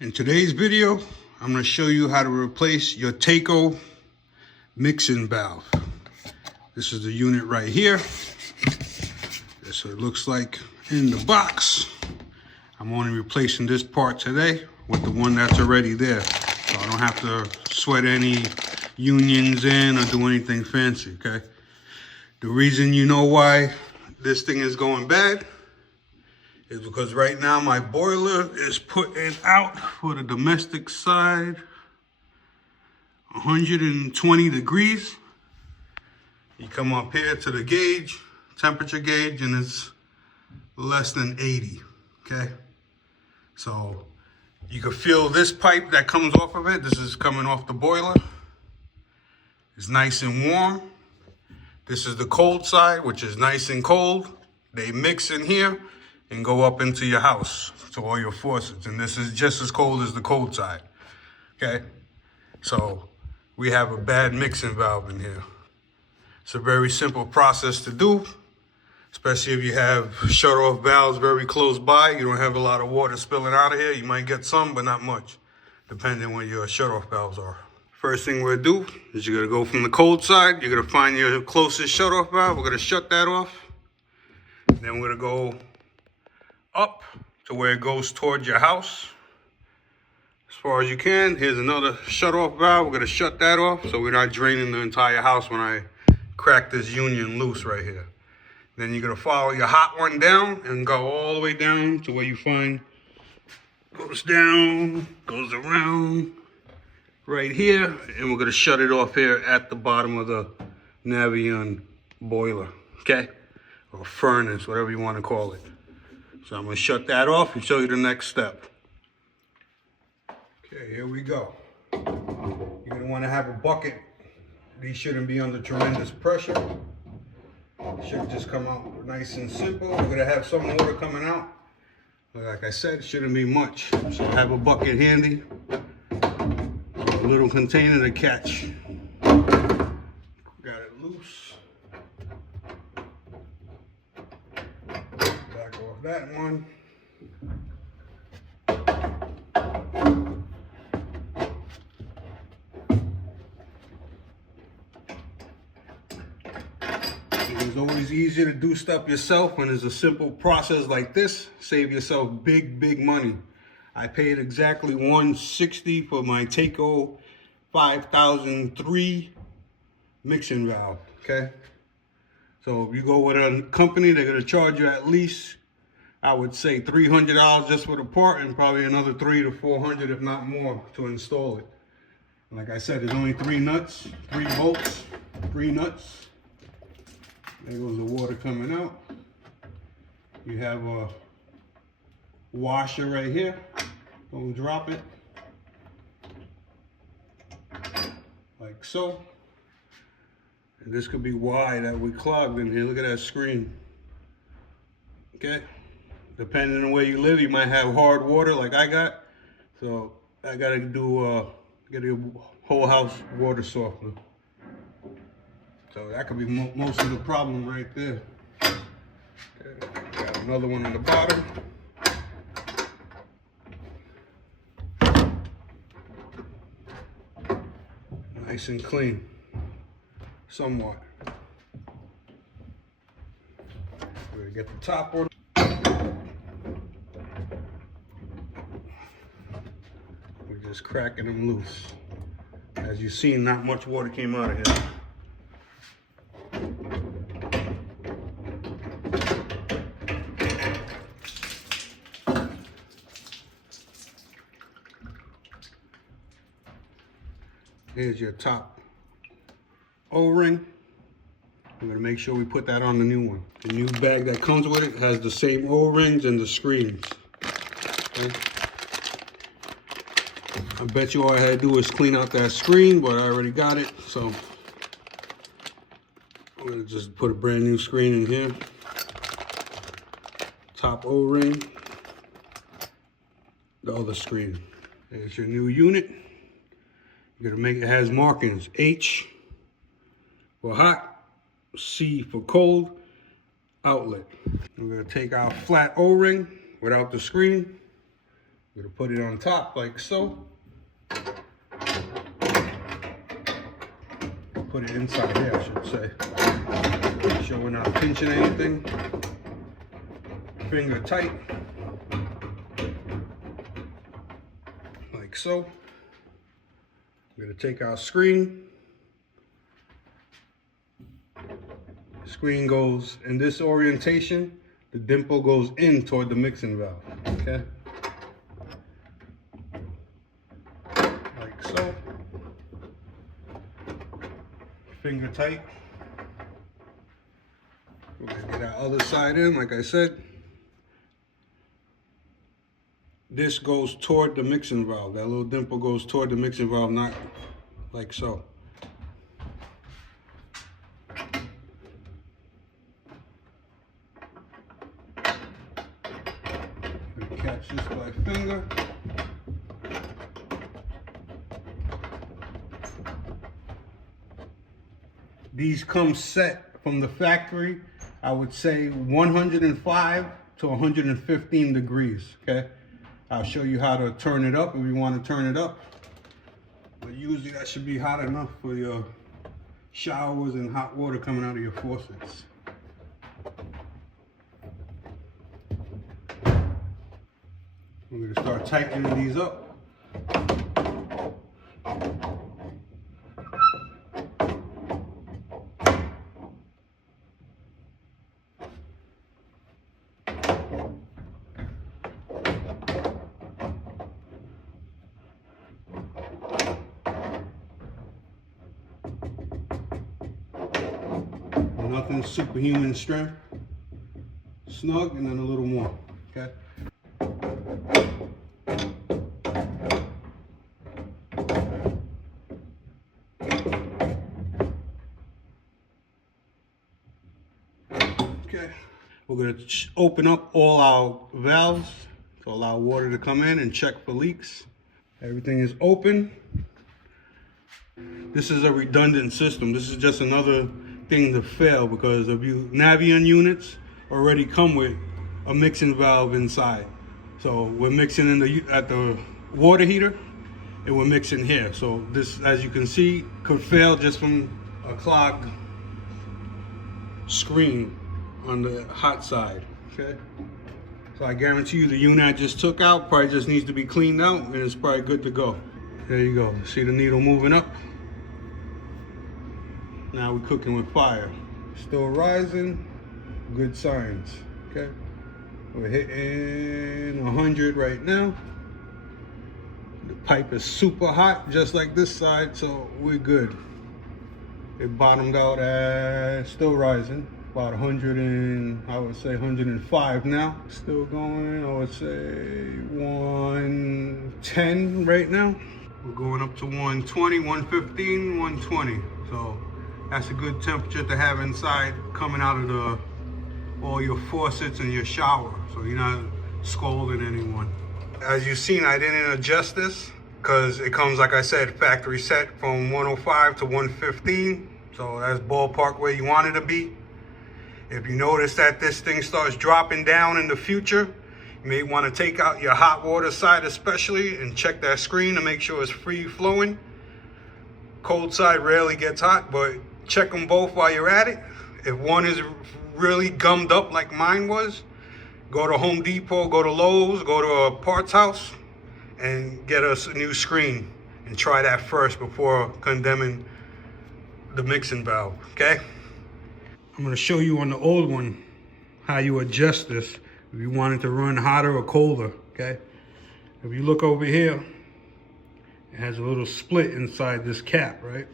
In today's video, I'm going to show you how to replace your Taco mixing valve. This is the unit right here. That's what it looks like in the box. I'm only replacing this part today with the one that's already there. So I don't have to sweat any unions in or do anything fancy, okay? The reason you know why this thing is going bad is because right now my boiler is putting out for the domestic side 120 degrees. You come up here to the gauge, temperature gauge, and it's less than 80, okay? So you can feel this pipe that comes off of it. This is coming off the boiler. It's nice and warm. This is the cold side, which is nice and cold. They mix in here and go up into your house to all your faucets. And this is just as cold as the cold side, okay? So we have a bad mixing valve in here. It's a very simple process to do, especially if you have shut-off valves very close by. You don't have a lot of water spilling out of here. You might get some, but not much, depending where your shut-off valves are. First thing we're gonna do is you're gonna go from the cold side. You're gonna find your closest shut-off valve. We're gonna shut that off. Then we're gonna go up to where it goes towards your house as far as you can. Here's another shut-off valve. We're gonna shut that off so we're not draining the entire house when I crack this union loose right here. Then you're gonna follow your hot one down and go all the way down to where you find goes down, goes around right here, and we're gonna shut it off here at the bottom of the Navion boiler, okay? Or furnace, whatever you wanna call it. So I'm gonna shut that off and show you the next step. Okay, here we go. You're gonna wanna have a bucket. These shouldn't be under tremendous pressure. It should just come out nice and simple. We're gonna have some water coming out. But like I said, it shouldn't be much. So have a bucket handy. A little container to catch. Got it loose. Back off that one. It's always easier to do stuff yourself when it's a simple process like this. Save yourself big money. I paid exactly $160 for my Taco 5003 mixing valve, okay? So if you go with a company, they're gonna charge you at least, I would say $300 just for the part and probably another $300 to $400, if not more, to install it. Like I said, there's only 3 nuts, 3 bolts, 3 nuts. There goes the water coming out. You have a washer right here. Don't drop it. Like so. And this could be why that we clogged in here. Look at that screen. Okay? Depending on where you live, you might have hard water like I got. So I gotta do get a whole house water softener. So that could be most of the problem right there. Okay. Got another one on the bottom. Nice and clean, somewhat. We're gonna get the top one. We're just cracking them loose. As you see, not much water came out of here. Here's your top O-ring. We're gonna make sure we put that on the new one. The new bag that comes with it has the same O-rings and the screens. Okay. I bet you all I had to do is clean out that screen, but I already got it, so I'm gonna just put a brand new screen in here. Top O-ring, the other screen. There's your new unit. You're gonna make it has markings. H for hot, C for cold, outlet. We're gonna take our flat O-ring without the screen. We're gonna put it on top like so. Put it inside here, I should say. Make sure we're not pinching anything. Finger tight. Like so. We're gonna take our screen. Screen goes in this orientation. The dimple goes in toward the mixing valve, okay? Like so. Finger tight. We're gonna get our other side in, like I said. This goes toward the mixing valve. That little dimple goes toward the mixing valve, not like so. Catch this by finger. These come set from the factory, I would say 105 to 115 degrees, okay? I'll show you how to turn it up if you want to turn it up. But usually that should be hot enough for your showers and hot water coming out of your faucets. We're gonna start tightening these up. Nothing superhuman strength. Snug and then a little more, okay? Okay, we're gonna open up all our valves to allow water to come in and check for leaks. Everything is open. This is a redundant system. This is just another thing to fail because the Navien units already come with a mixing valve inside. So we're mixing in at the water heater and we're mixing here. So this, as you can see, could fail just from a clogged screen on the hot side, okay? So I guarantee you the unit I just took out probably just needs to be cleaned out and it's probably good to go. There you go, see the needle moving up? Now we're cooking with fire. Still rising, good signs, okay? We're hitting 100 right now. The pipe is super hot, just like this side, so we're good. It bottomed out at, still rising, about 100 and, I would say 105 now. Still going, I would say 110 right now. We're going up to 120, 115, 120. So that's a good temperature to have inside coming out of all your faucets and your shower. So you're not scalding anyone. As you've seen, I didn't adjust this because it comes, like I said, factory set from 105 to 115. So that's ballpark where you want it to be. If you notice that this thing starts dropping down in the future, you may want to take out your hot water side especially and check that screen to make sure it's free flowing. Cold side rarely gets hot, but check them both while you're at it. If one is really gummed up like mine was, go to Home Depot, go to Lowe's, go to a parts house and get us a new screen and try that first before condemning the mixing valve, okay? I'm gonna show you on the old one how you adjust this if you want it to run hotter or colder, okay? If you look over here, it has a little split inside this cap, right?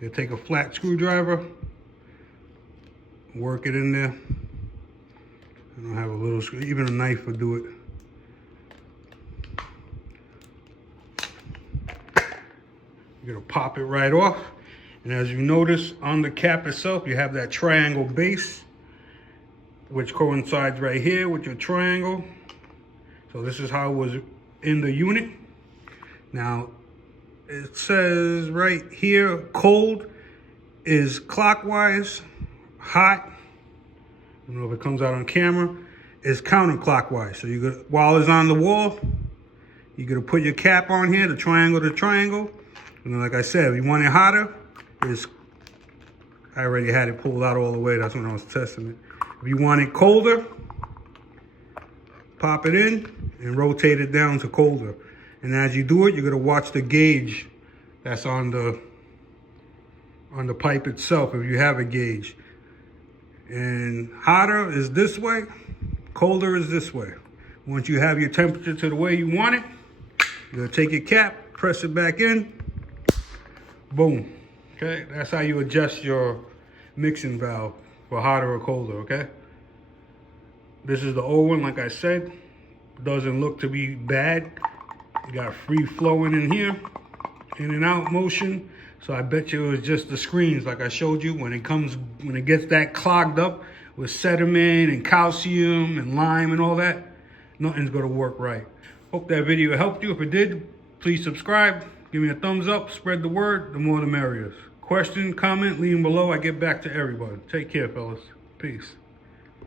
You take a flat screwdriver, work it in there. I don't have a little screw, even a knife would do it. You're gonna pop it right off. And as you notice on the cap itself, you have that triangle base, which coincides right here with your triangle. So this is how it was in the unit. Now, it says right here, cold is clockwise, hot, I don't know if it comes out on camera, is counterclockwise. So you go, while it's on the wall, You're gonna put your cap on here, the triangle to triangle. And then, like I said, if you want it hotter, I already had it pulled out all the way. That's when I was testing it. If you want it colder, pop it in and rotate it down to colder. And as you do it, you're gonna watch the gauge that's on the pipe itself, if you have a gauge. And hotter is this way, colder is this way. Once you have your temperature to the way you want it, you're gonna take your cap, press it back in, boom. Okay, that's how you adjust your mixing valve for hotter or colder, okay? This is the old one, like I said. Doesn't look to be bad. You got free flowing in here, in and out motion. So I bet you it was just the screens, like I showed you. When it gets that clogged up with sediment and calcium and lime and all that, nothing's gonna work right. Hope that video helped you. If it did, please subscribe, give me a thumbs up, spread the word, the more the merrier. Question, comment, leave them below. I get back to everybody. Take care, fellas. Peace.